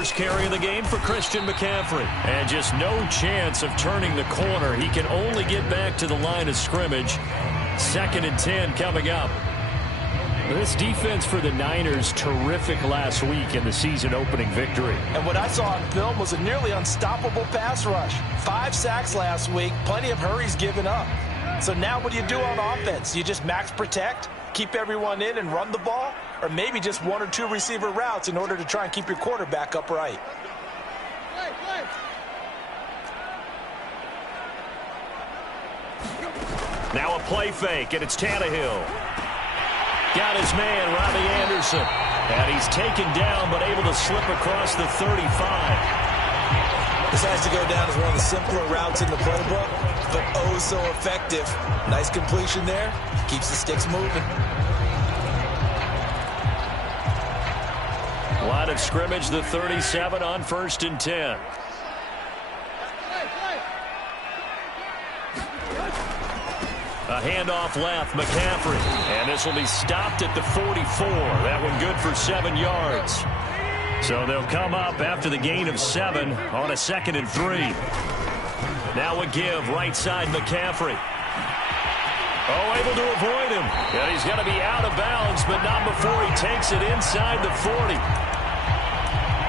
first carry of the game for Christian McCaffrey. And just no chance of turning the corner. He can only get back to the line of scrimmage. 2nd and 10 coming up. This defense for the Niners, terrific last week in the season-opening victory. And what I saw on film was a nearly unstoppable pass rush. 5 sacks last week, plenty of hurries given up. So now what do you do on offense? You just max protect, keep everyone in and run the ball, or maybe just 1 or 2 receiver routes in order to try and keep your quarterback upright. Now a play fake, and it's Tannehill. Got his man, Robbie Anderson. And he's taken down, but able to slip across the 35. This has to go down as one of the simpler routes in the playbook, but oh so effective. Nice completion there. Keeps the sticks moving. Line of scrimmage, the 37 on 1st and 10. A handoff left, McCaffrey. And this will be stopped at the 44. That one good for 7 yards. So they'll come up after the gain of 7 on a 2nd and 3. Now a give, right side, McCaffrey. Oh, able to avoid him. And he's going to be out of bounds, but not before he takes it inside the 40.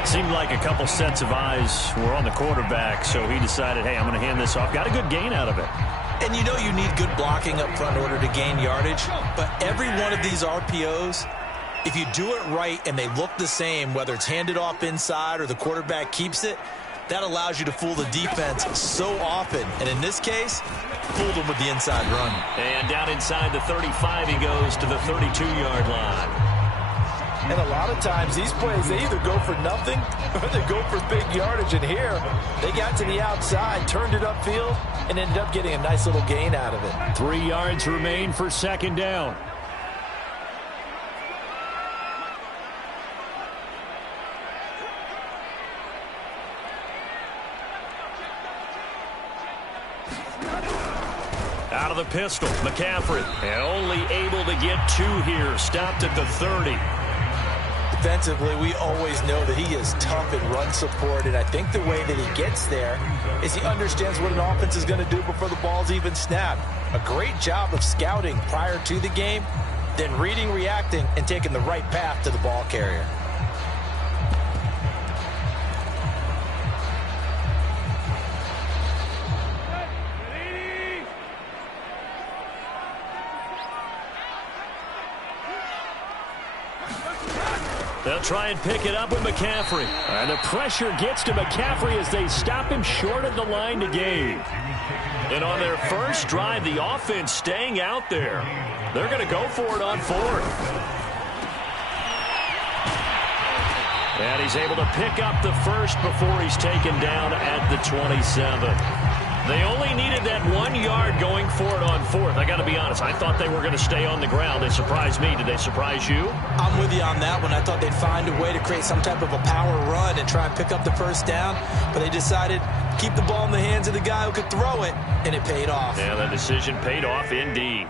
Seemed like a couple sets of eyes were on the quarterback, so he decided, hey, I'm going to hand this off. Got a good gain out of it. And you know you need good blocking up front in order to gain yardage. But every one of these RPOs, if you do it right and they look the same, whether it's handed off inside or the quarterback keeps it, that allows you to fool the defense so often. And in this case, fooled them with the inside run. And down inside the 35, he goes to the 32-yard line. And a lot of times these plays, they either go for nothing or they go for big yardage. And here, they got to the outside, turned it upfield, and ended up getting a nice little gain out of it. 3 yards remain for 2nd down. Out of the pistol, McCaffrey. And only able to get 2 here. Stopped at the 30. Defensively, we always know that he is tough in run support, and I think the way that he gets there is he understands what an offense is going to do before the ball's even snapped. A great job of scouting prior to the game, then reading, reacting, and taking the right path to the ball carrier. They'll try and pick it up with McCaffrey. And the pressure gets to McCaffrey as they stop him short of the line to gain. And on their first drive, the offense staying out there. They're going to go for it on 4th. And he's able to pick up the first before he's taken down at the 27. They only needed that 1 yard going for it on 4th. I got to be honest, I thought they were going to stay on the ground. They surprised me. Did they surprise you? I'm with you on that one. I thought they'd find a way to create some type of a power run and try and pick up the first down, but they decided keep the ball in the hands of the guy who could throw it, and it paid off. Yeah, the decision paid off indeed.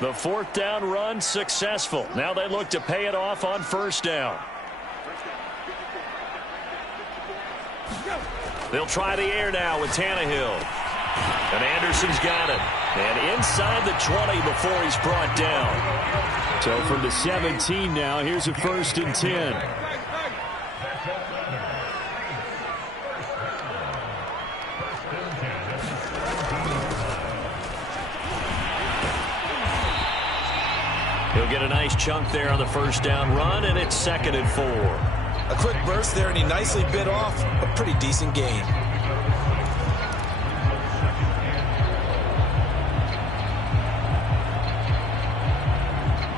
The 4th down run successful. Now they look to pay it off on 1st down. They'll try the air now with Tannehill. And Anderson's got it. And inside the 20 before he's brought down. So from the 17 now, here's a 1st and 10. He'll get a nice chunk there on the 1st down run, and it's 2nd and 4. A quick burst there, and he nicely bit off a pretty decent gain.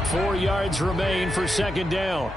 4 yards remain for 2nd down.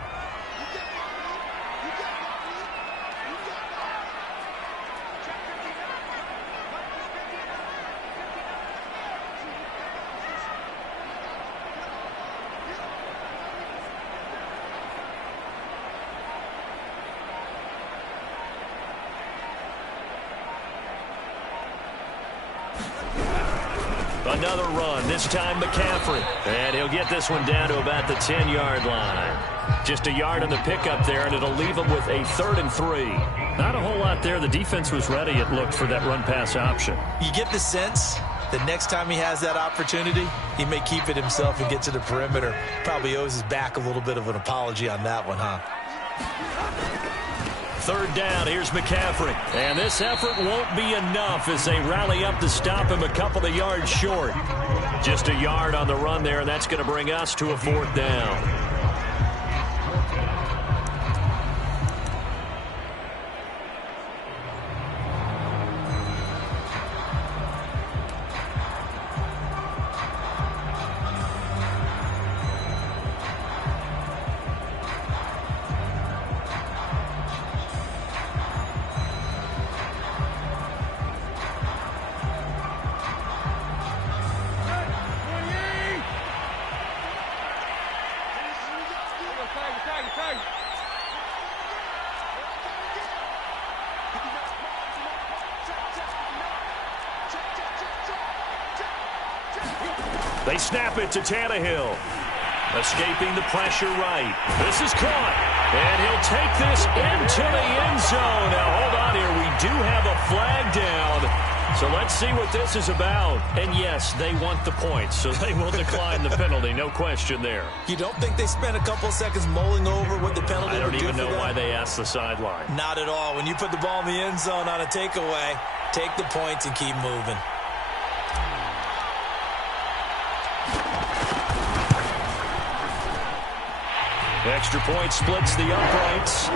A another run, this time McCaffrey. And he'll get this one down to about the 10-yard line. Just a yard on the pickup there, and it'll leave him with a 3rd and 3. Not a whole lot there. The defense was ready, it looked, for that run-pass option. You get the sense that next time he has that opportunity, he may keep it himself and get to the perimeter. Probably owes his back a little bit of an apology on that one, huh? 3rd down, here's McCaffrey. And this effort won't be enough as they rally up to stop him a couple of yards short. Just a yard on the run there, and that's going to bring us to a 4th down. They snap it to Tannehill. Escaping the pressure right. This is caught. And he'll take this into the end zone. Now, hold on here. We do have a flag down. So let's see what this is about. And, yes, they want the points, so they will decline the penalty. No question there. You don't think they spent a couple seconds mulling over what the penalty I don't would do even know for them? why they asked the sideline. Not at all. When you put the ball in the end zone on a takeaway, take the points and keep moving. Extra point splits the uprights.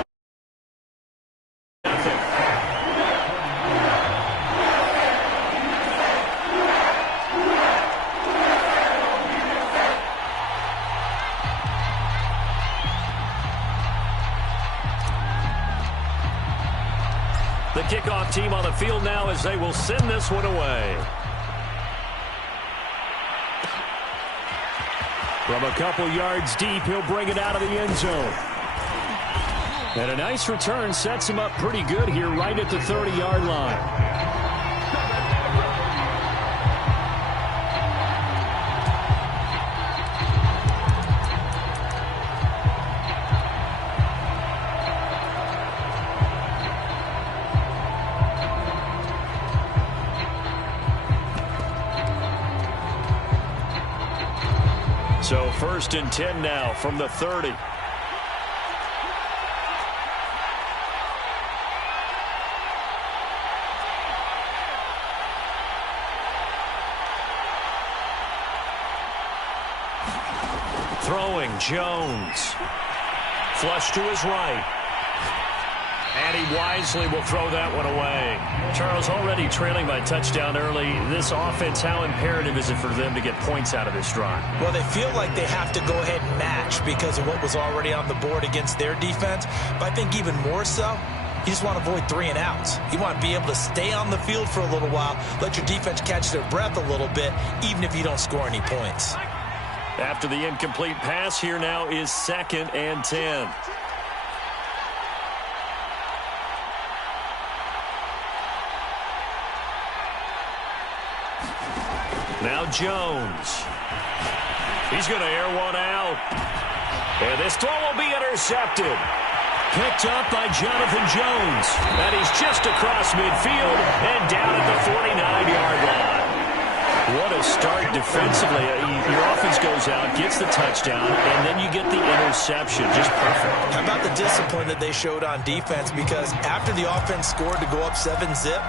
The kickoff team on the field now as they will send this one away. From a couple yards deep, he'll bring it out of the end zone. And a nice return sets him up pretty good here right at the 30-yard line. So 1st and 10 now from the 30. Throwing, Jones. Flush to his right. And he wisely will throw that one away. Charles, already trailing by touchdown early. This offense, how imperative is it for them to get points out of this drive? Well, they feel like they have to go ahead and match because of what was already on the board against their defense. But I think even more so, you just want to avoid 3 and outs. You want to be able to stay on the field for a little while, let your defense catch their breath a little bit, even if you don't score any points. After the incomplete pass, here now is 2nd and 10. Now Jones. He's going to air one out. And this throw will be intercepted. Picked up by Jonathan Jones. And he's just across midfield and down at the 49-yard line. What a start defensively. Your offense goes out, gets the touchdown, and then you get the interception. Just perfect. How about the discipline that they showed on defense? Because after the offense scored to go up 7-zip,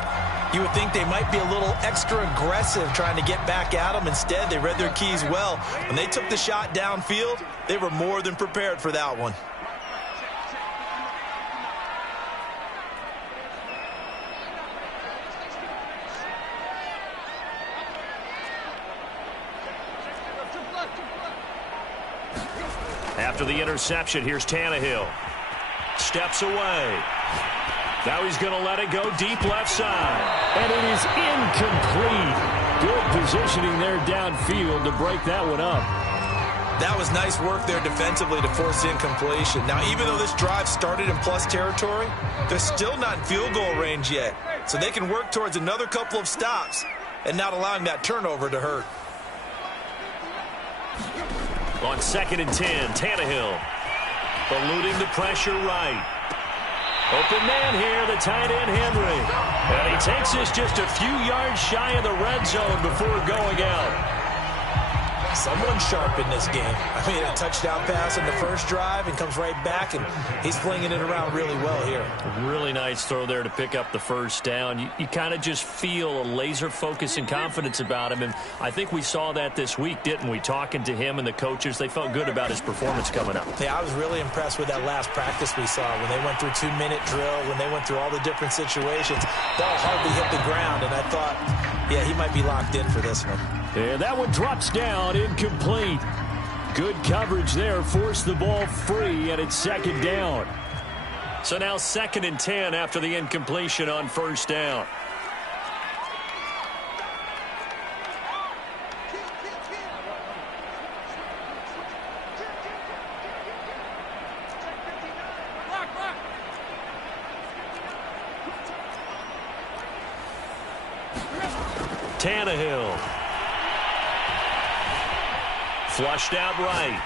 you would think they might be a little extra aggressive trying to get back at them. Instead, they read their keys well. When they took the shot downfield, they were more than prepared for that one. After the interception, here's Tannehill. Steps away. Now he's going to let it go deep left side. And it is incomplete. Good positioning there downfield to break that one up. That was nice work there defensively to force incompletion. Now, even though this drive started in plus territory, they're still not in field goal range yet. So they can work towards another couple of stops and not allowing that turnover to hurt. On 2nd and 10, Tannehill eluding the pressure right. Open man here, the tight end Henry. And he takes this just a few yards shy of the red zone before going out. Someone sharp in this game. I mean, a touchdown pass in the first drive and comes right back, and he's flinging it around really well here. Really nice throw there to pick up the first down. You kind of just feel a laser focus and confidence about him, and I think we saw that this week, didn't we? Talking to him and the coaches, they felt good about his performance coming up. Yeah, I was really impressed with that last practice we saw when they went through 2-minute drill, when they went through all the different situations. Ball hardly hit the ground, and I thought, yeah, he might be locked in for this one. And that one drops down, incomplete. Good coverage there, forced the ball free, and it's 2nd down. So now 2nd and 10 after the incompletion on 1st down. Tannehill. Flushed out right.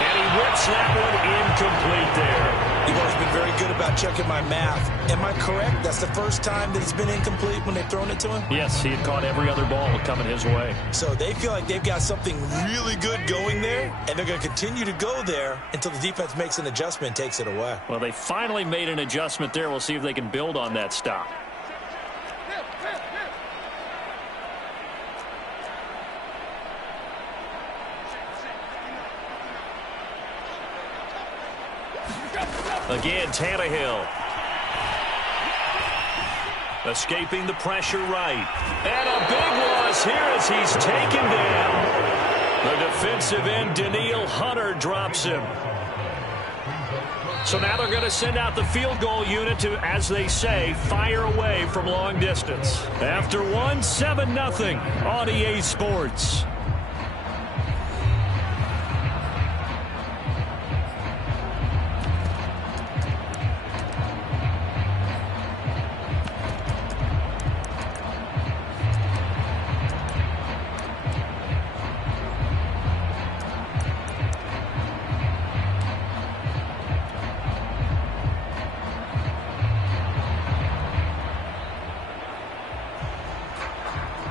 And he whips that one incomplete there. You've always been very good about checking my math. Am I correct? That's the first time that it's been incomplete when they've thrown it to him? Yes, he had caught every other ball coming his way. So they feel like they've got something really good going there, and they're going to continue to go there until the defense makes an adjustment and takes it away. Well, they finally made an adjustment there. We'll see if they can build on that stop. Again, Tannehill. Escaping the pressure right. And a big loss here as he's taken down. The defensive end, Danielle Hunter, drops him. So now they're going to send out the field goal unit to, as they say, fire away from long distance. After one, 7-0 on EA Sports.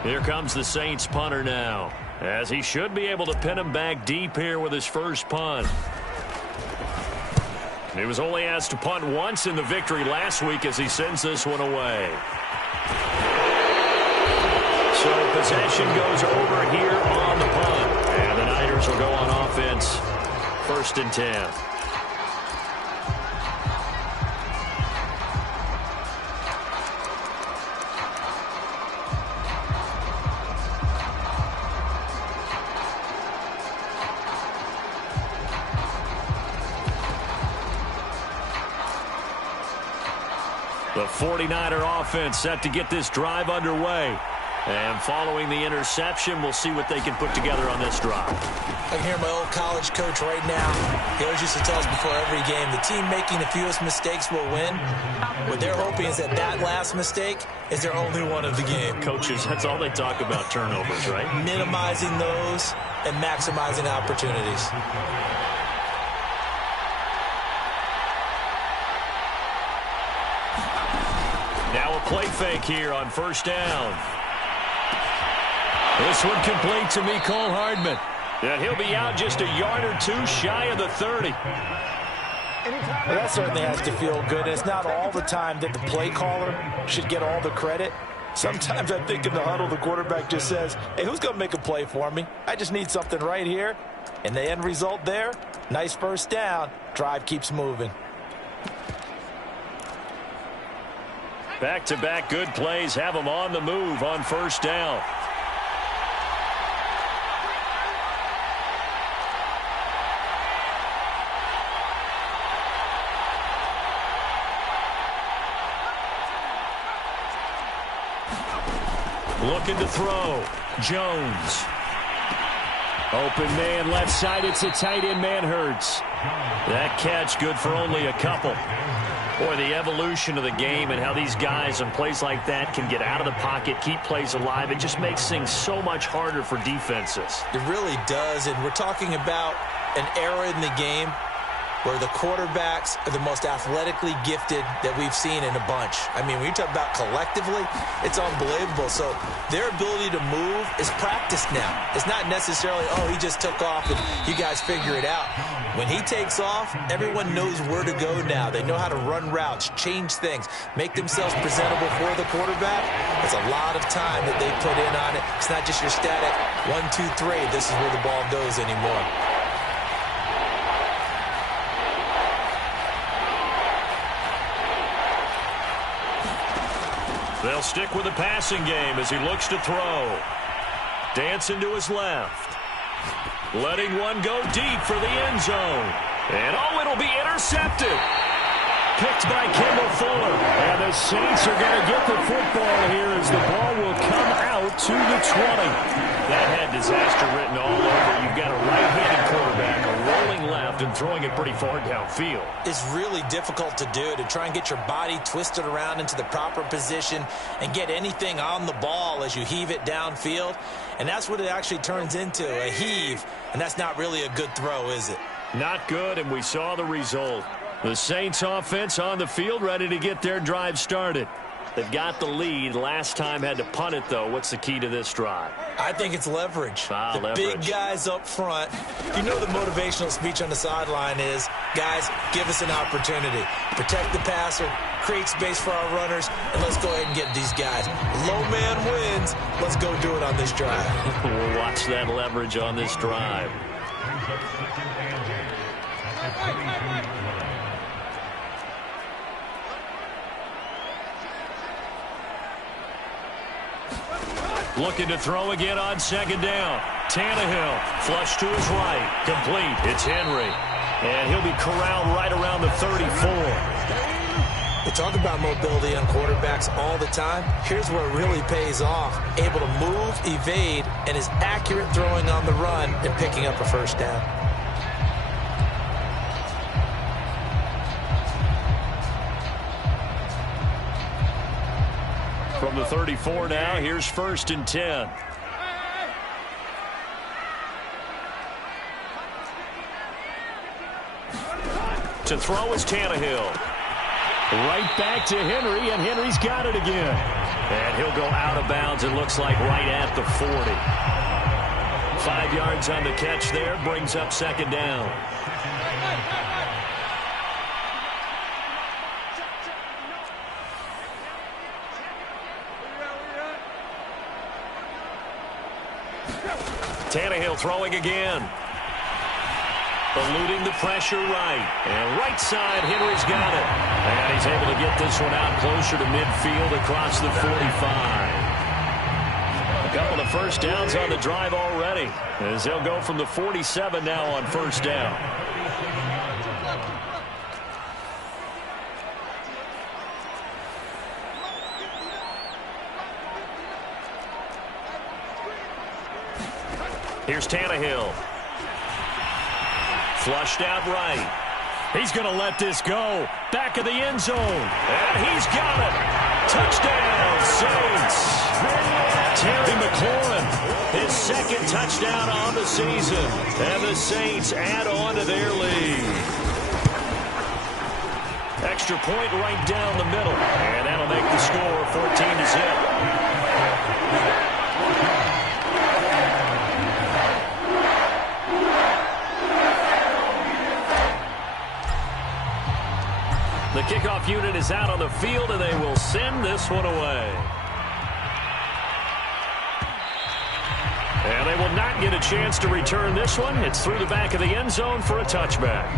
Here comes the Saints punter now, as he should be able to pin him back deep here with his first punt. He was only asked to punt once in the victory last week as he sends this one away. So possession goes over here on the punt, and the Niners will go on offense, 1st and 10. The 49er offense set to get this drive underway. And following the interception, we'll see what they can put together on this drive. I can hear my old college coach right now. He always used to tell us before every game, the team making the fewest mistakes will win. What they're hoping is that that last mistake is their only one of the game. Coaches, that's all they talk about, turnovers, right? Minimizing those and maximizing opportunities. Now a play fake here on 1st down. This one complete to Mecole Hardman. And he'll be out just a yard or two shy of the 30. Well, that certainly has to feel good. It's not all the time that the play caller should get all the credit. Sometimes I think in the huddle, the quarterback just says, hey, who's going to make a play for me? I just need something right here. And the end result there, nice first down. Drive keeps moving. Back-to-back good plays have them on the move on 1st down. Looking to throw. Jones. Open man left side. It's a tight end, man Hurts. That catch good for only a couple. Boy, the evolution of the game and how these guys on plays like that can get out of the pocket, keep plays alive, it just makes things so much harder for defenses. It really does, and we're talking about an era in the game where the quarterbacks are the most athletically gifted that we've seen in a bunch. I mean, when you talk about collectively, it's unbelievable. So their ability to move is practiced now. It's not necessarily, oh, he just took off and you guys figure it out. When he takes off, everyone knows where to go now. They know how to run routes, change things, make themselves presentable for the quarterback. It's a lot of time that they put in on it. It's not just your static 1, 2, 3. This is where the ball goes anymore. They'll stick with the passing game as he looks to throw. Dancing to his left. Letting one go deep for the end zone. And oh, it'll be intercepted. Picked by Kendall Fuller. And the Saints are going to get the football here as the ball will come out to the 20. That had disaster written all over. You've got a right-handed quarterback, a rolling left, and throwing it pretty far downfield. It's really difficult to do, to try and get your body twisted around into the proper position and get anything on the ball as you heave it downfield. And that's what it actually turns into, a heave. And that's not really a good throw, is it? Not good, and we saw the result. The Saints offense on the field ready to get their drive started. They've got the lead. Last time had to punt it, though. What's the key to this drive? I think it's leverage. Leverage. Big guys up front. You know the motivational speech on the sideline is, guys, give us an opportunity. Protect the passer, create space for our runners, and let's go ahead and get these guys. Low man wins. Let's go do it on this drive. We'll watch that leverage on this drive. Looking to throw again on second down. Tannehill, flush to his right. Complete. It's Henry. And he'll be corralled right around the 34. They talk about mobility on quarterbacks all the time. Here's where it really pays off. Able to move, evade, and is accurate throwing on the run and picking up a first down. From the 34 now, here's 1st and 10. To throw is Tannehill. Right back to Henry, and Henry's got it again. And he'll go out of bounds, it looks like right at the 40. 5 yards on the catch there, brings up second down. Tannehill throwing again. Eluding the pressure right. And right side, Henry's got it. And he's able to get this one out closer to midfield across the 45. A couple of first downs on the drive already, as they'll go from the 47 now on first down. Here's Tannehill. Flushed out right. He's going to let this go. Back of the end zone. And he's got it. Touchdown, Saints. Terry McLaurin, his second touchdown on the season. And the Saints add on to their lead. Extra point right down the middle. And that'll make the score 14-0. The kickoff unit is out on the field, and they will send this one away. And they will not get a chance to return this one. It's through the back of the end zone for a touchback.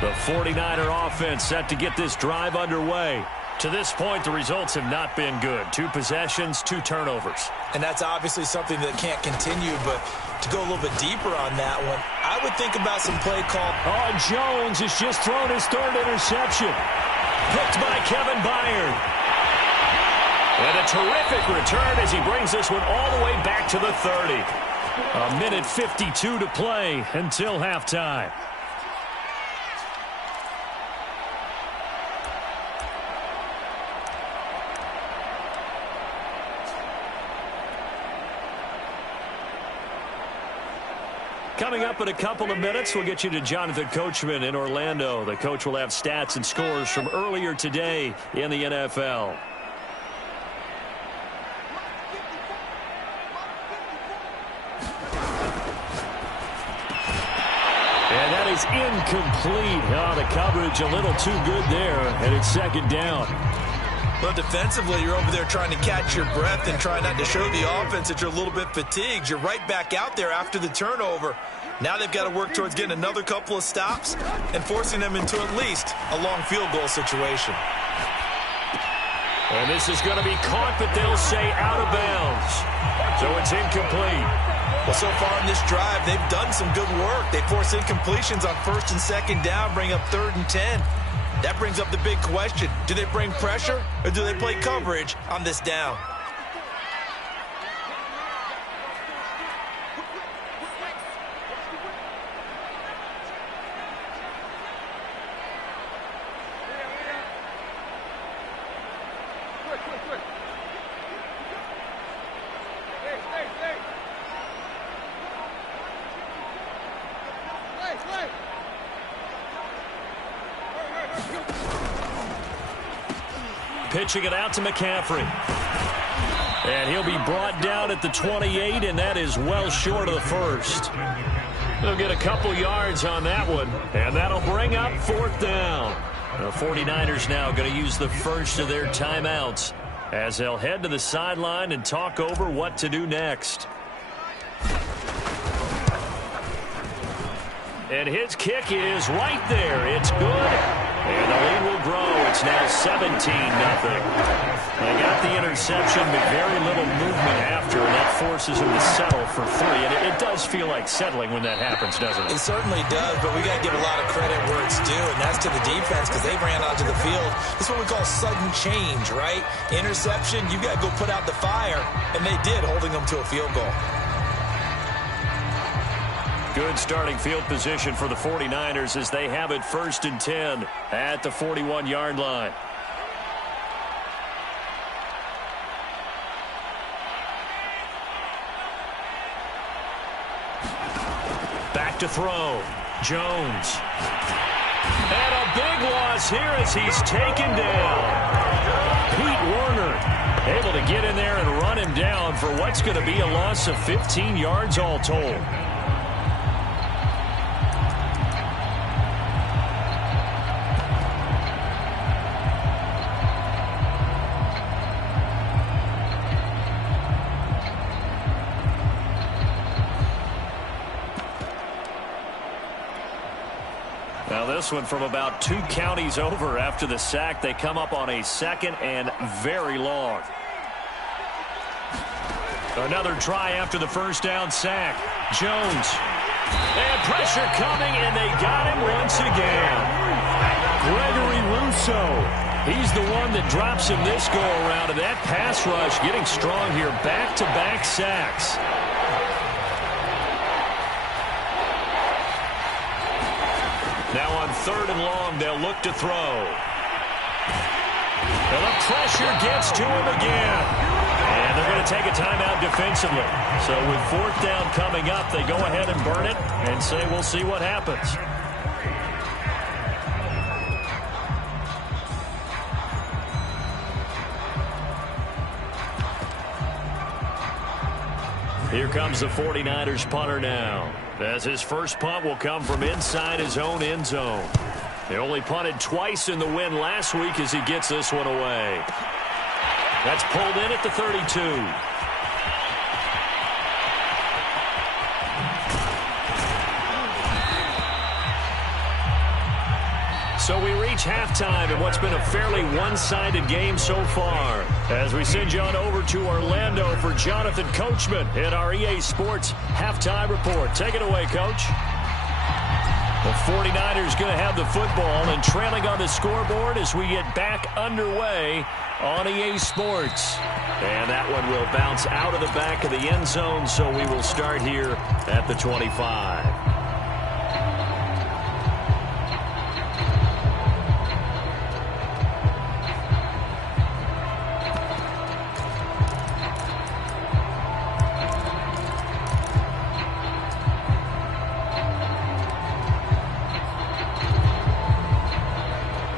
The 49er offense set to get this drive underway. To this point, the results have not been good. 2 possessions, 2 turnovers. And that's obviously something that can't continue, but To go a little bit deeper on that one, I would think about some play call. Oh, Jones has just thrown his third interception. Picked by Kevin Byard. And a terrific return as he brings this one all the way back to the 30. A minute 52 to play until halftime. Coming up in a couple of minutes, we'll get you to Jonathan Coachman in Orlando. The coach will have stats and scores from earlier today in the NFL. And that is incomplete. Oh, the coverage a little too good there, and it's second down. Well, defensively, you're over there trying to catch your breath and try not to show the offense that you're a little bit fatigued. You're right back out there after the turnover. Now they've got to work towards getting another couple of stops and forcing them into at least a long field goal situation. And this is going to be caught, but they'll say out of bounds. So it's incomplete. Well, so far in this drive, they've done some good work. They force incompletions on first and second down, bring up 3rd and 10. That brings up the big question. Do they bring pressure or do they play coverage on this down? Pitching it out to McCaffrey. And he'll be brought down at the 28, and that is well short of the first. They'll get a couple yards on that one, and that'll bring up 4th down. The 49ers now going to use the first of their timeouts as they'll head to the sideline and talk over what to do next. And his kick is right there. It's good. And the lead will grow. It's now 17-0. They got the interception, but very little movement after, and that forces him to settle for 3. And it does feel like settling when that happens, doesn't it? It certainly does, but we got to give a lot of credit where it's due, and that's to the defense because they ran onto the field. This is what we call sudden change, right? Interception, you got to go put out the fire, and they did, holding them to a field goal. Good starting field position for the 49ers as they have it 1st and 10 at the 41-yard line. Back to throw. Jones. And a big loss here as he's taken down. Pete Werner able to get in there and run him down for what's going to be a loss of 15 yards all told. Now this one from about 2 counties over after the sack. They come up on a 2nd and very long. Another try after the first down sack. Jones. And pressure coming, and they got him once again. Gregory Rousseau. He's the one that drops him this go-around, and that pass rush getting strong here. Back-to-back sacks. Now on 3rd and long, they'll look to throw. And the pressure gets to him again. And they're going to take a timeout defensively. So with 4th down coming up, they go ahead and burn it and say we'll see what happens. Here comes the 49ers punter now, as his first punt will come from inside his own end zone. They only punted twice in the win last week as he gets this one away. That's pulled in at the 32. So we reach halftime in what's been a fairly one-sided game so far. As we send you on over to Orlando for Jonathan Coachman in our EA Sports Halftime Report. Take it away, Coach. The 49ers going to have the football and trailing on the scoreboard as we get back underway on EA Sports. And that one will bounce out of the back of the end zone, so we will start here at the 25.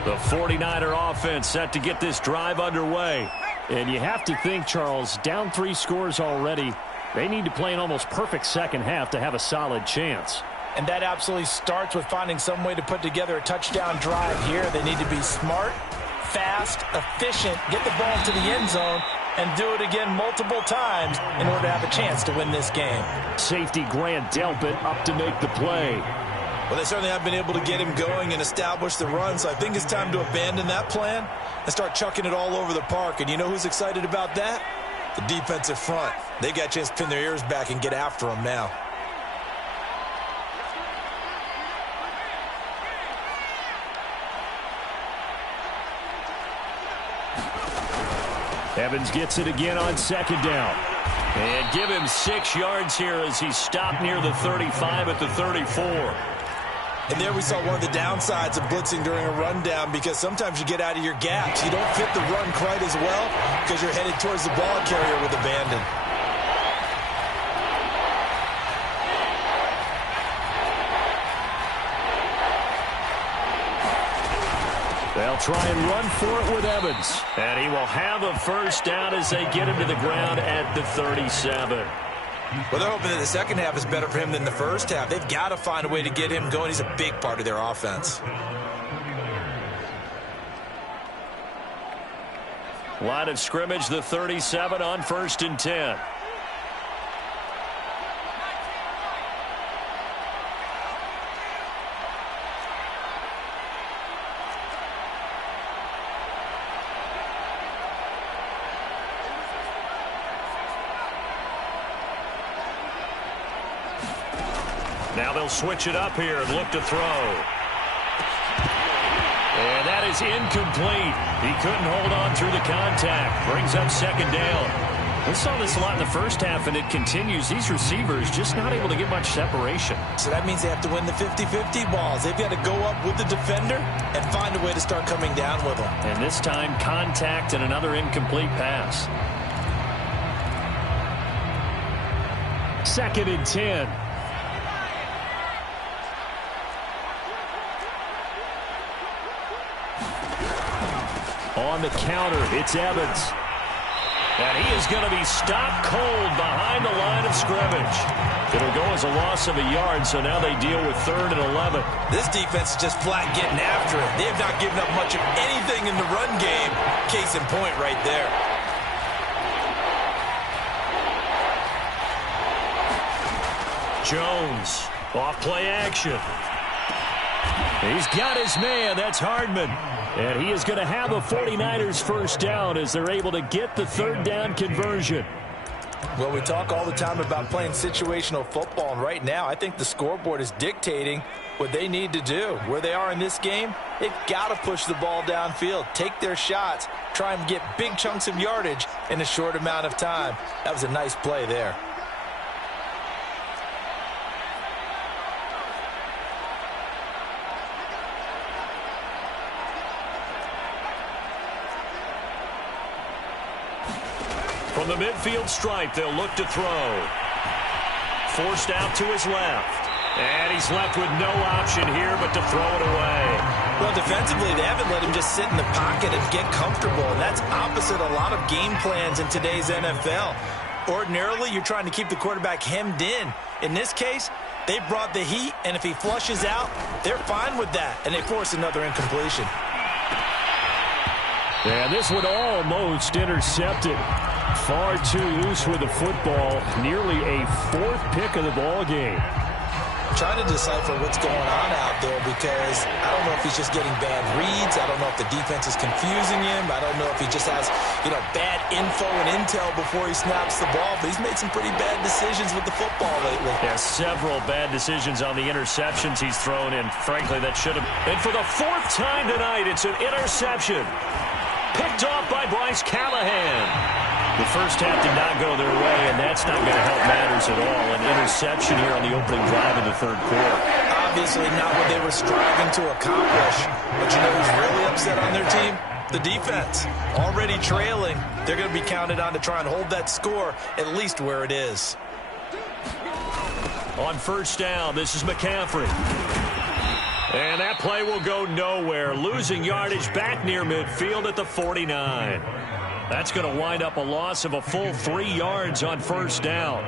The 49er offense set to get this drive underway. And you have to think, Charles, down 3 scores already. They need to play an almost perfect second half to have a solid chance. And that absolutely starts with finding some way to put together a touchdown drive here. They need to be smart, fast, efficient, get the ball into the end zone, and do it again multiple times in order to have a chance to win this game. Safety Grant Delpit up to make the play. Well, they certainly have been able to get him going and establish the run, so I think it's time to abandon that plan and start chucking it all over the park. And you know who's excited about that? The defensive front. They got a chance to pin their ears back and get after him now. Evans gets it again on second down. And give him 6 yards here as he stopped near the 35 at the 34. And there we saw one of the downsides of blitzing during a rundown, because sometimes you get out of your gaps. You don't fit the run quite as well because you're headed towards the ball carrier with abandon. They'll try and run for it with Evans. And he will have a first down as they get him to the ground at the 37. Well, they're hoping that the second half is better for him than the first half. They've got to find a way to get him going. He's a big part of their offense. Line of scrimmage, the 37 on 1st and 10. Now they'll switch it up here and look to throw. And that is incomplete. He couldn't hold on through the contact. Brings up second down. We saw this a lot in the first half, and it continues. These receivers just not able to get much separation. So that means they have to win the 50-50 balls. They've got to go up with the defender and find a way to start coming down with them. And this time, contact and another incomplete pass. 2nd and 10. On the counter, it's Evans. And he is going to be stopped cold behind the line of scrimmage. It'll go as a loss of a yard, so now they deal with 3rd and 11. This defense is just flat getting after it. They have not given up much of anything in the run game. Case in point right there. Jones, off play action. He's got his man. That's Hardman. And he is going to have a 49ers first down as they're able to get the 3rd down conversion. Well, we talk all the time about playing situational football, and right now I think the scoreboard is dictating what they need to do. Where they are in this game, they've got to push the ball downfield, take their shots, try and get big chunks of yardage in a short amount of time. That was a nice play there. From the midfield stripe, they'll look to throw. Forced out to his left. And he's left with no option here but to throw it away. Well, defensively, they haven't let him just sit in the pocket and get comfortable. And that's opposite a lot of game plans in today's NFL. Ordinarily, you're trying to keep the quarterback hemmed in. In this case, they brought the heat, and if he flushes out, they're fine with that. And they force another incompletion. And this one almost intercepted. Far too loose with the football. Nearly a 4th pick of the ball game. trying to decipher what's going on out there because I don't know if he's just getting bad reads. I don't know if the defense is confusing him. I don't know if he just has, bad info and intel before he snaps the ball. But he's made some pretty bad decisions with the football lately. Yeah, several bad decisions on the interceptions he's thrown in. Frankly, that should have. And for the fourth time tonight, it's an interception. Picked off by Bryce Callahan. The first half did not go their way, and that's not going to help matters at all. An interception here on the opening drive in the third quarter. Obviously not what they were striving to accomplish. But you know who's really upset on their team? The defense. Already trailing. They're going to be counted on to try and hold that score at least where it is. On first down, this is McCaffrey. And that play will go nowhere. Losing yardage back near midfield at the 49. That's going to wind up a loss of a full 3 yards on first down.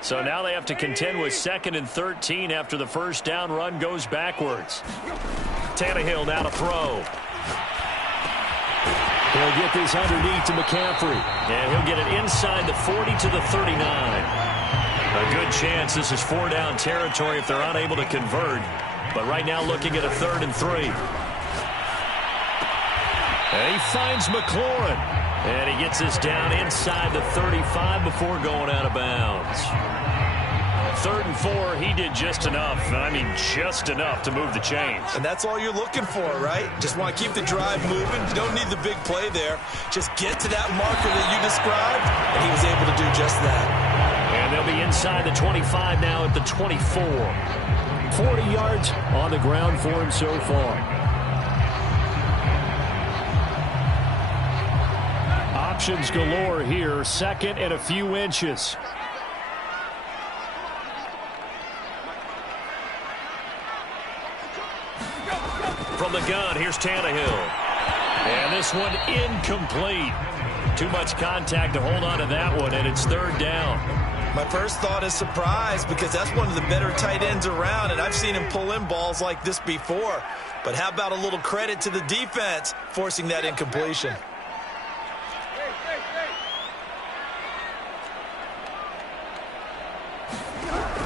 So now they have to contend with 2nd and 13 after the first down run goes backwards. Tannehill now to throw. He'll get this underneath to McCaffrey. And he'll get it inside the 40 to the 39. A good chance this is 4-down territory if they're unable to convert. But right now looking at a 3rd and 3. And he finds McLaurin. And he gets this down inside the 35 before going out of bounds. 3rd and 4, he did just enough. And I mean just enough to move the chains. And that's all you're looking for, right? Just want to keep the drive moving. You don't need the big play there. Just get to that marker that you described. And he was able to do just that. And they'll be inside the 25 now at the 24. 40 yards on the ground for him so far. Options galore here. 2nd and a few inches. From the gun, here's Tannehill. And this one incomplete. Too much contact to hold on to that one, and it's 3rd down. My first thought is surprise because that's one of the better tight ends around, and I've seen him pull in balls like this before. But how about a little credit to the defense forcing that incompletion?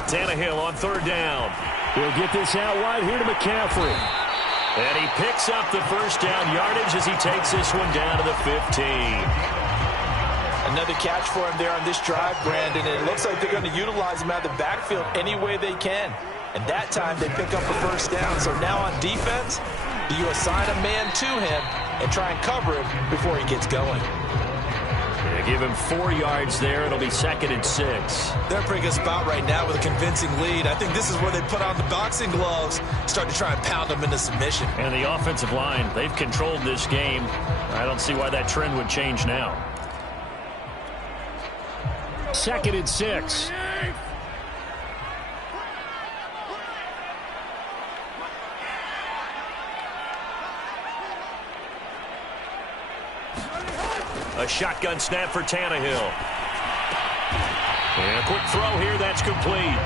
Tannehill on 3rd down. He'll get this out wide here to McCaffrey. And he picks up the first down yardage as he takes this one down to the 15. Another catch for him there on this drive, Brandon. And it looks like they're going to utilize him out of the backfield any way they can. And that time they pick up the first down. So now on defense, do you assign a man to him and try and cover him before he gets going? Yeah, give him 4 yards there. It'll be 2nd and 6. They're in a pretty good spot right now with a convincing lead. I think this is where they put on the boxing gloves, start to try and pound them into submission. And the offensive line, they've controlled this game. I don't see why that trend would change now. 2nd and 6. A shotgun snap for Tannehill. And a quick throw here, that's complete.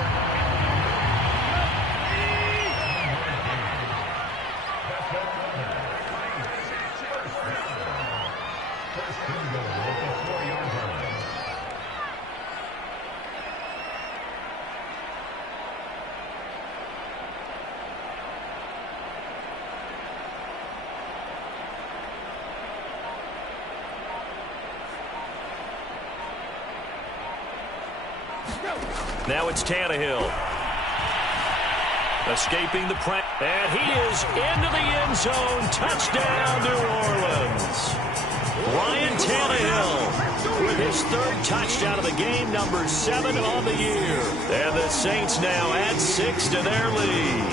Now it's Tannehill. Escaping the press. And he is into the end zone. Touchdown, New Orleans. Ryan Tannehill with his 3rd touchdown of the game, number 7 on the year. And the Saints now add 6 to their lead.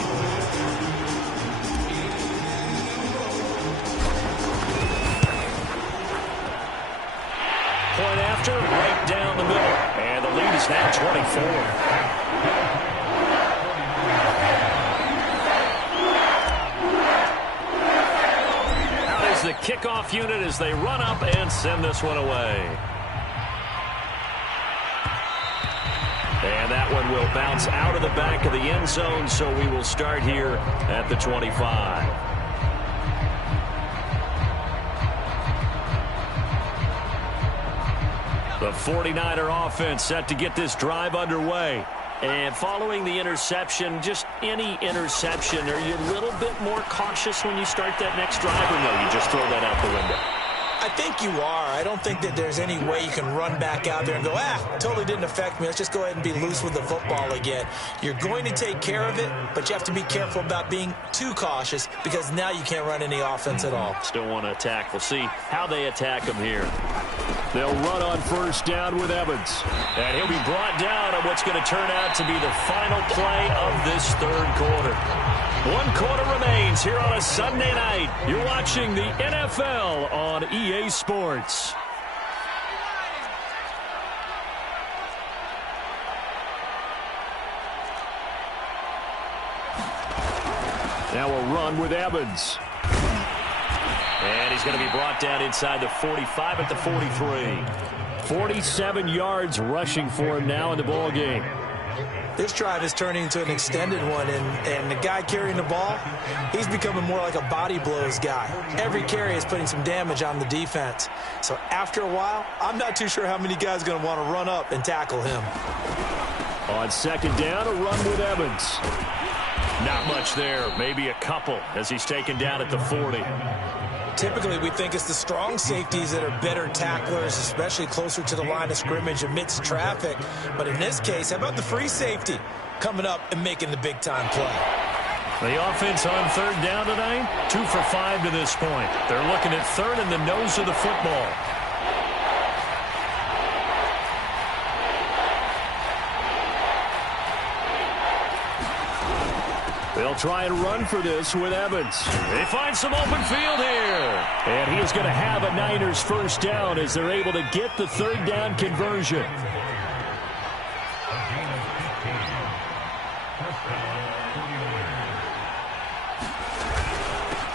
Point after, right down the middle. And the lead is now 24. Out is the kickoff unit as they run up and send this one away. And that one will bounce out of the back of the end zone, so we will start here at the 25. The The 49er offense set to get this drive underway. And following the interception, just any interception, are you a little bit more cautious when you start that next drive, or no, you just throw that out the window? I think you are. I don't think that there's any way you can run back out there and go, totally didn't affect me. Let's just go ahead and be loose with the football again. You're going to take care of it, but you have to be careful about being too cautious because now you can't run any offense at all. Still want to attack. We'll see how they attack him here. They'll run on first down with Evans. And he'll be brought down on what's going to turn out to be the final play of this third quarter. 1 quarter remains here on a Sunday night. You're watching the NFL on EA Sports. Now a run with Evans. And he's going to be brought down inside the 45 at the 43. 47 yards rushing for him now in the ball game. This drive is turning into an extended one, and the guy carrying the ball, he's becoming more like a body blows guy. Every carry is putting some damage on the defense. So after a while, I'm not too sure how many guys are going to want to run up and tackle him. On second down, a run with Evans. Not much there, maybe a couple as he's taken down at the 40. Typically, we think it's the strong safeties that are better tacklers, especially closer to the line of scrimmage amidst traffic. But in this case, how about the free safety coming up and making the big-time play? The offense on third down tonight, 2 for 5 to this point. They're looking at third in the nose of the football. They'll try and run for this with Evans. They find some open field here. And he is going to have a Niners first down as they're able to get the third down conversion.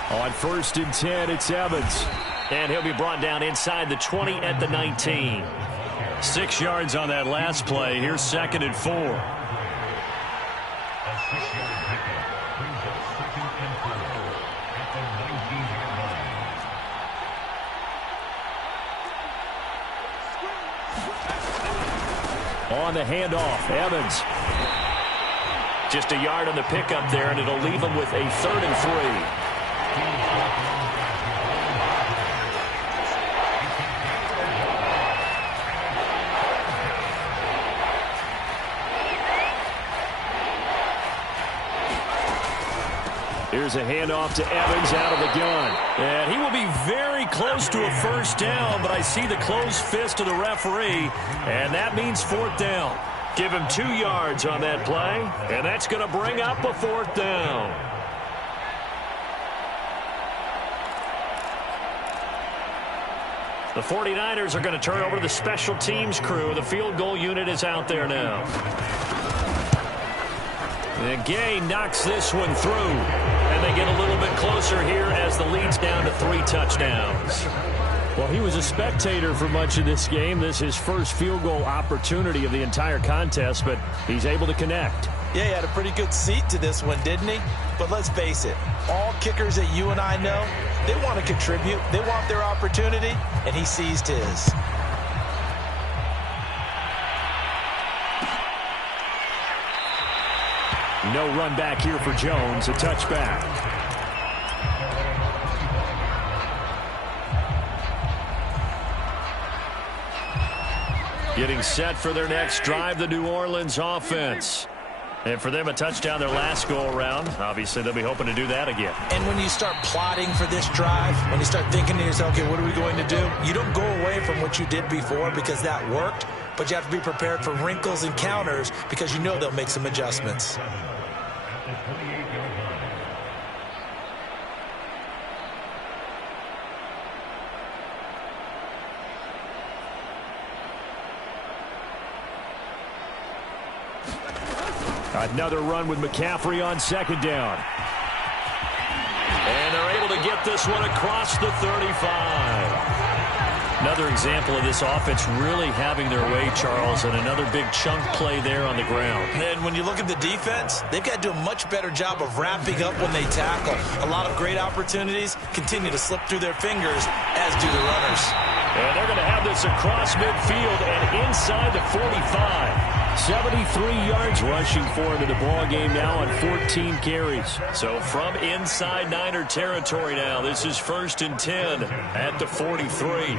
On first and 10, it's Evans. And he'll be brought down inside the 20 at the 19. 6 yards on that last play. Here's second and 4. On the handoff, Evans. Just a yard on the pickup there, and it'll leave him with a 3rd and 3. Here's a handoff to Evans out of the gun. And he will be very close to a first down, but I see the closed fist of the referee, and that means 4th down. Give him 2 yards on that play, and that's going to bring up a 4th down. The 49ers are going to turn over to the special teams crew. The field goal unit is out there now. And Gay knocks this one through. And they get a little bit closer here as the lead's down to 3 touchdowns. Well, he was a spectator for much of this game. This is his first field goal opportunity of the entire contest, but he's able to connect. Yeah, he had a pretty good seat to this one, didn't he? But let's face it, all kickers that you and I know, they want to contribute. They want their opportunity, and he seized his. No run back here for Jones, a touchback. Getting set for their next drive, the New Orleans offense. And for them, a touchdown their last go-around. Obviously, they'll be hoping to do that again. And when you start plotting for this drive, when you start thinking to yourself, okay, what are we going to do? You don't go away from what you did before because that worked, but you have to be prepared for wrinkles and counters because you know they'll make some adjustments. Another run with McCaffrey on second down. And they're able to get this one across the 35. Another example of this offense really having their way, Charles, and another big chunk play there on the ground. And when you look at the defense, they've got to do a much better job of wrapping up when they tackle. A lot of great opportunities continue to slip through their fingers, as do the runners. And they're going to have this across midfield and inside the 45. 73 yards rushing for him in the ball game now on 14 carries. So from inside Niner territory now, this is 1st and 10 at the 43.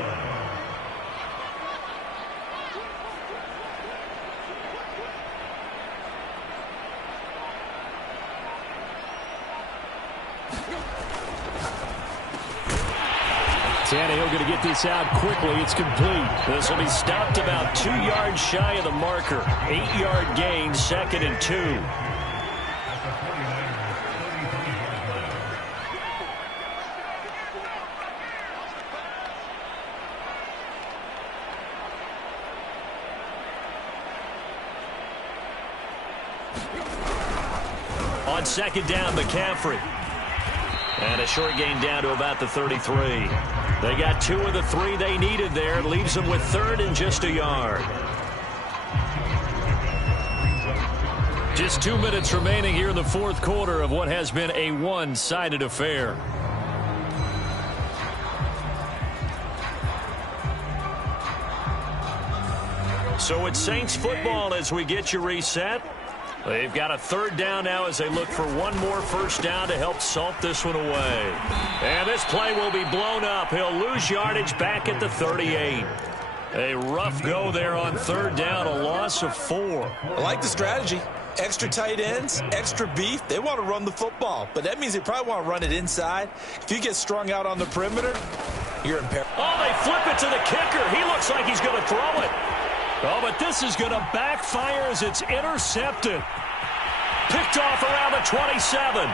Tannehill going to get this out quickly. It's complete. This will be stopped about 2 yards shy of the marker. 8-yard gain, 2nd and 2. On 2nd down, McCaffrey. And a short gain down to about the 33. They got 2 of the 3 they needed there. It leaves them with 3rd and just a yard. Just 2 minutes remaining here in the 4th quarter of what has been a one-sided affair. So it's Saints football as we get you reset. They've got a 3rd down now as they look for one more 1st down to help salt this one away. And this play will be blown up. He'll lose yardage back at the 38. A rough go there on 3rd down, a loss of 4. I like the strategy. Extra tight ends, extra beef. They want to run the football, but that means they probably want to run it inside. If you get strung out on the perimeter, you're in peril. Oh, they flip it to the kicker. He looks like he's going to throw it. Oh, but this is going to backfire as it's intercepted. Picked off around the 27.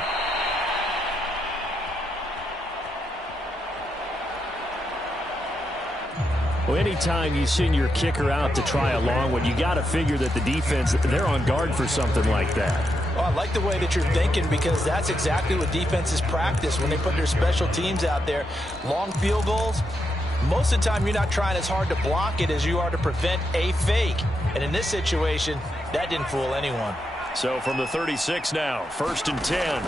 Well, anytime you send your kicker out to try a long one, you got to figure that the defense, they're on guard for something like that. Well, I like the way that you're thinking because that's exactly what defenses practice when they put their special teams out there. Long field goals. Most of the time, you're not trying as hard to block it as you are to prevent a fake. And in this situation, that didn't fool anyone. So from the 36 now, 1st and 10.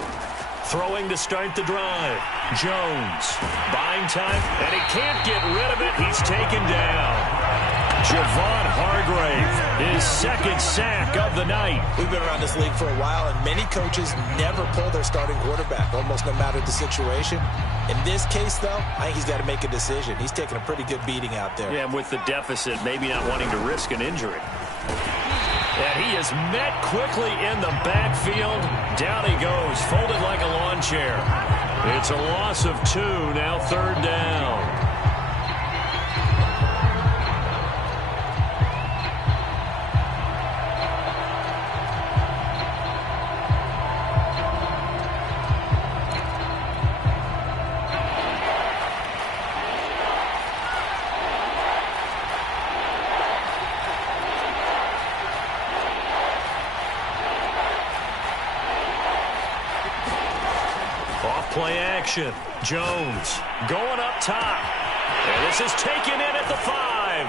Throwing to start the drive. Jones. Buying time, and he can't get rid of it. He's taken down. Javon Hargrave, his 2nd sack of the night. We've been around this league for a while, and many coaches never pull their starting quarterback, almost no matter the situation. In this case, though, I think he's got to make a decision. He's taking a pretty good beating out there. Yeah, and with the deficit, maybe not wanting to risk an injury. And he is met quickly in the backfield. Down he goes, folded like a lawn chair. It's a loss of 2, now 3rd down. Play action. Jones going up top. And this is taken in at the 5.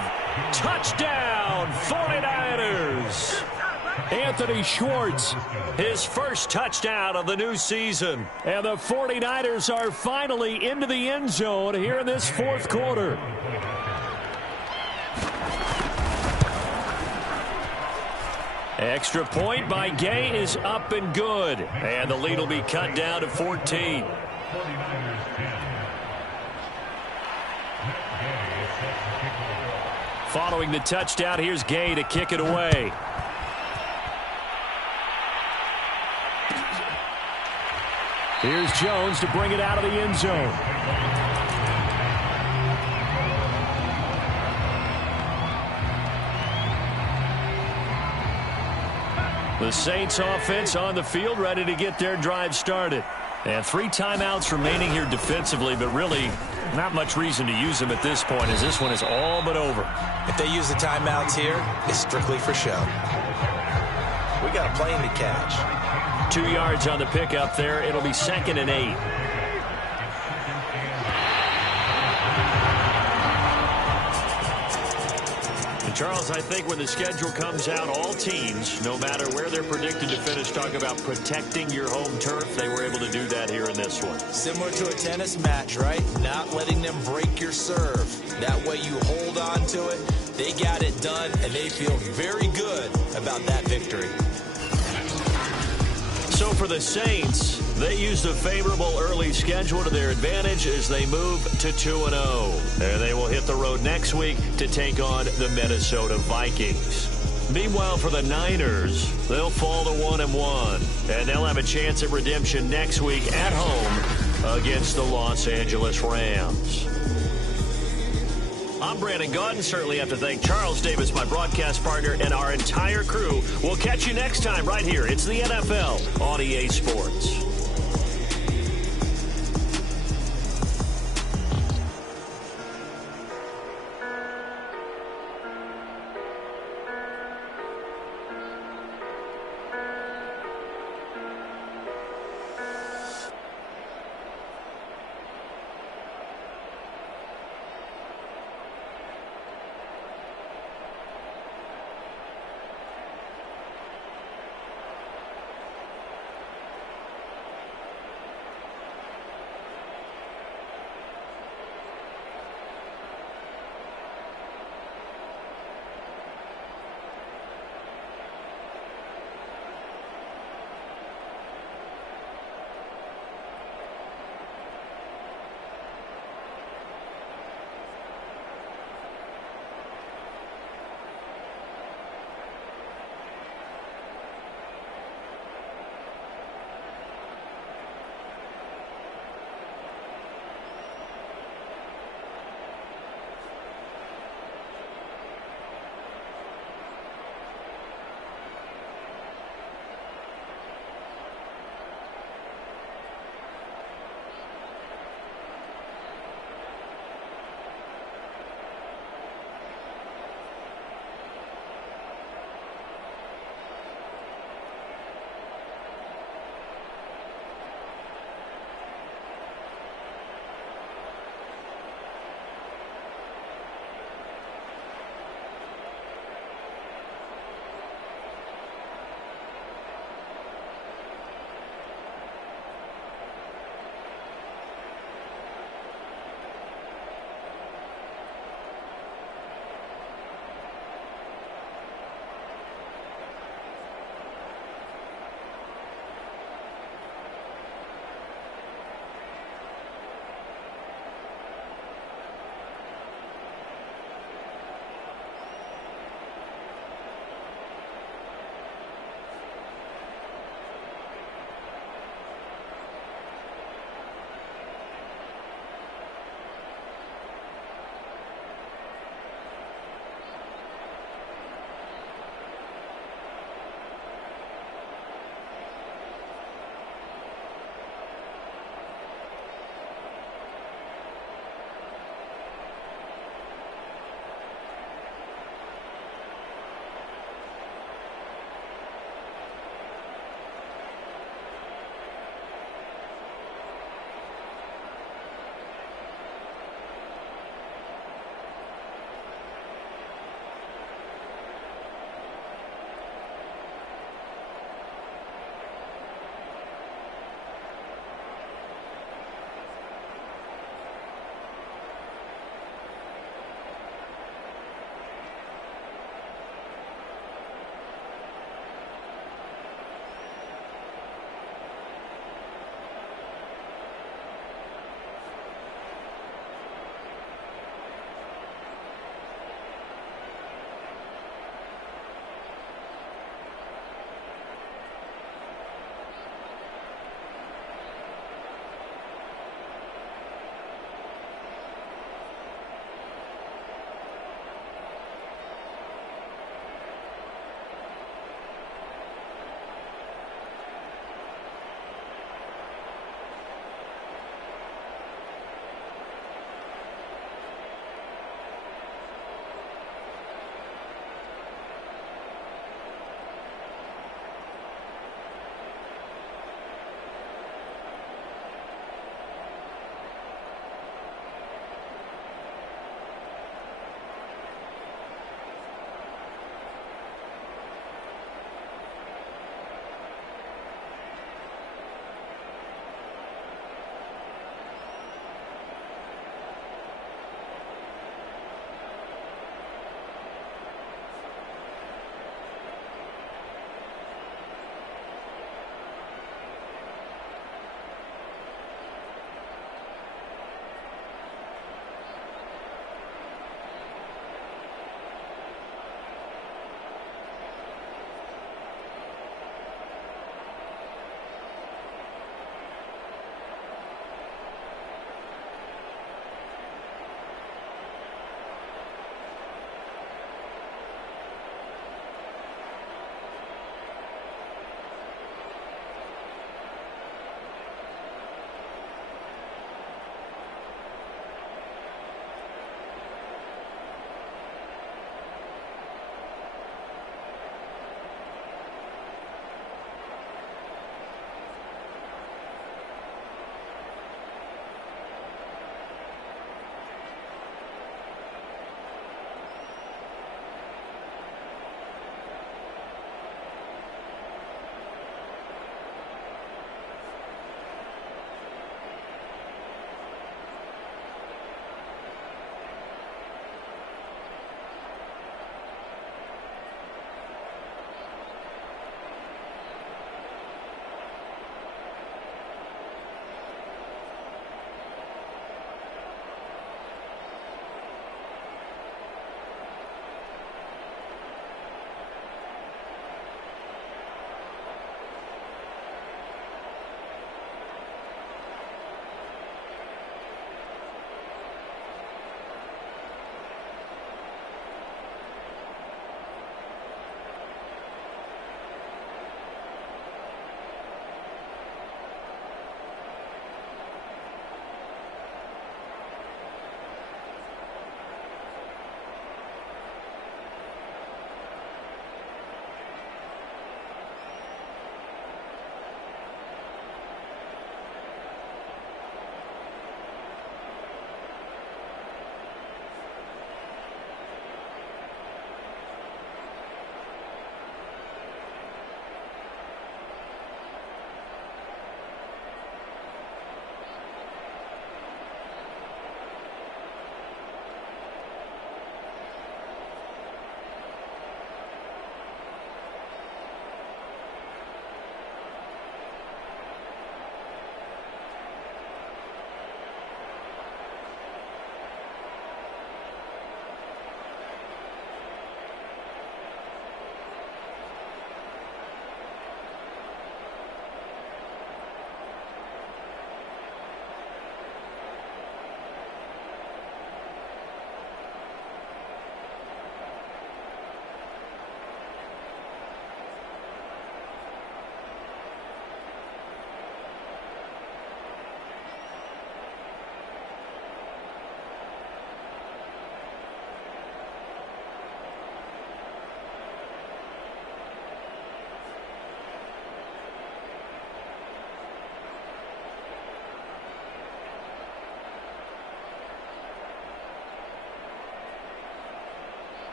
Touchdown, 49ers. Anthony Schwartz, his first touchdown of the new season. And the 49ers are finally into the end zone here in this 4th quarter. Extra point by Gay is up and good. And the lead will be cut down to 14. Following the touchdown, here's Gay to kick it away. Here's Jones to bring it out of the end zone. The Saints offense on the field, ready to get their drive started. And 3 timeouts remaining here defensively, but really not much reason to use them at this point as this one is all but over. If they use the timeouts here, it's strictly for show. We got a plane to catch. 2 yards on the pickup there. It'll be 2nd and 8. Charles, I think when the schedule comes out, all teams, no matter where they're predicted to finish, talk about protecting your home turf. They were able to do that here in this one. Similar to a tennis match, right? Not letting them break your serve. That way you hold on to it. They got it done, and they feel very good about that victory. So for the Saints, they used a favorable early schedule to their advantage as they move to 2-0. And they will hit the road next week to take on the Minnesota Vikings. Meanwhile, for the Niners, they'll fall to 1-1. And they'll have a chance at redemption next week at home against the Los Angeles Rams. I'm Brandon Gaudin. Certainly have to thank Charles Davis, my broadcast partner, and our entire crew. We'll catch you next time right here. It's the NFL on EA Sports.